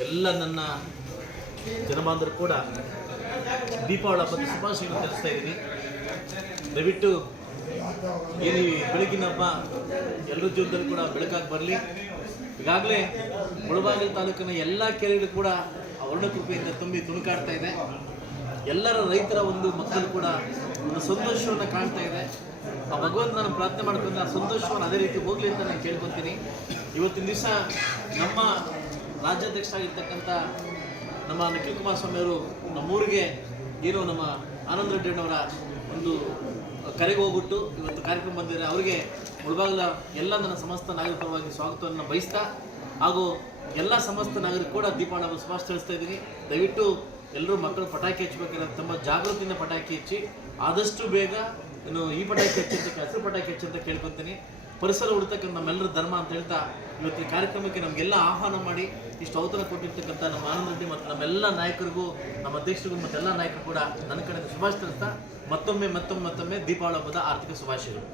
ಎಲ್ಲ ನನ್ನ ಜನಬಾಂಧವರು ಕೂಡ ದೀಪಾವಳಿ ಹಬ್ಬದ ಶುಭಾಶಯಗಳು ತಿಳಿಸ್ತಾ ಇದ್ದೀನಿ. ದಯವಿಟ್ಟು ಏನು ಈ ಬೆಳಗಿನ ಹಬ್ಬ, ಎಲ್ಲರ ಜೀವನದಲ್ಲಿ ಕೂಡ ಬೆಳಕಾಗಿ ಬರಲಿ. ಈಗಾಗಲೇ ಮುಳಬಾಗಿಲು ತಾಲೂಕಿನ ಎಲ್ಲ ಕೆರೆಗಳು ಕೂಡ ಆ ವರ್ಣಕೃಪೆಯಿಂದ ತುಂಬಿ ತುಣುಕಾಡ್ತಾ ಇದೆ. ಎಲ್ಲರ ರೈತರ ಒಂದು ಮಕ್ಕಳು ಕೂಡ ಒಂದು ಸಂತೋಷವನ್ನು ಕಾಣ್ತಾ ಇದೆ. ಆ ಭಗವಂತ ನಾನು ಪ್ರಾರ್ಥನೆ ಮಾಡ್ಕೊಂಡು ಆ ಸಂತೋಷವನ್ನು ಅದೇ ರೀತಿ ಹೋಗಲಿ ಅಂತ ನಾನು ಕೇಳ್ಕೊತೀನಿ. ಇವತ್ತಿನ ದಿವಸ ನಮ್ಮ ರಾಜ್ಯಾಧ್ಯಕ್ಷರಾಗಿರ್ತಕ್ಕಂಥ ನಮ್ಮ ನಿಖಿಲ್ ಕುಮಾರಸ್ವಾಮಿ ಅವರು ನಮ್ಮೂರಿಗೆ ಏನು ನಮ್ಮ ಆನಂದ ರೆಡ್ಡಿಯವರ ಒಂದು ಕರೆಗೆ ಹೋಗ್ಬಿಟ್ಟು ಇವತ್ತು ಕಾರ್ಯಕ್ರಮ ಬಂದಿದ್ದಾರೆ ಅವರಿಗೆ ಮುಳಬಾಗಿಲ ಎಲ್ಲ ನನ್ನ ಸಮಸ್ತ ನಾಗರಿಕ ಪರವಾಗಿ ಸ್ವಾಗತವನ್ನು ಬಯಸ್ತಾ ಹಾಗೂ ಎಲ್ಲ ಸಮಸ್ತ ನಾಗರಿಕ ಕೂಡ ದೀಪಾವಳಿ ಹಬ್ಬ ತಿಳಿಸ್ತಾ ಇದ್ದೀನಿ. ದಯವಿಟ್ಟು ಎಲ್ಲರೂ ಮಕ್ಕಳು ಪಟಾಕಿ ಹಚ್ಚಬೇಕಾದ್ರೆ ತಮ್ಮ ಜಾಗೃತಿಯಿಂದ ಪಟಾಕಿ ಹಚ್ಚಿ ಆದಷ್ಟು ಬೇಗ ಇನ್ನು ಈ ಪಟಾಕಿ ಹಚ್ಚಂತ ಹಸಿರು ಪಟಾಕಿ ಹಚ್ಚಂತ ಕೇಳ್ಕೊತೀನಿ. ಪರಿಸರ ಉಳಿತಕ್ಕಂಥ ನಮ್ಮೆಲ್ಲರ ಧರ್ಮ ಅಂತ ಹೇಳ್ತಾ ಇವತ್ತು ಈ ಕಾರ್ಯಕ್ರಮಕ್ಕೆ ನಮಗೆಲ್ಲ ಆಹ್ವಾನ ಮಾಡಿ ಇಷ್ಟು ಔತಣ ಕೊಟ್ಟಿರ್ತಕ್ಕಂಥ ನಮ್ಮ ಆನಂದ ಮತ್ತು ನಮ್ಮೆಲ್ಲ ನಾಯಕರಿಗೂ, ನಮ್ಮ ಅಧ್ಯಕ್ಷರಿಗೂ ಮತ್ತೆಲ್ಲ ನಾಯಕರು ಕೂಡ ನನ್ನ ಕಡೆಯಿಂದ ಶುಭಾಶಯ ಮತ್ತೊಮ್ಮೆ ಮತ್ತೊಮ್ಮೆ ಮತ್ತೊಮ್ಮೆ ದೀಪಾವಳಿ ಹಬ್ಬದ ಆರ್ಥಿಕ ಶುಭಾಶಯಗಳು.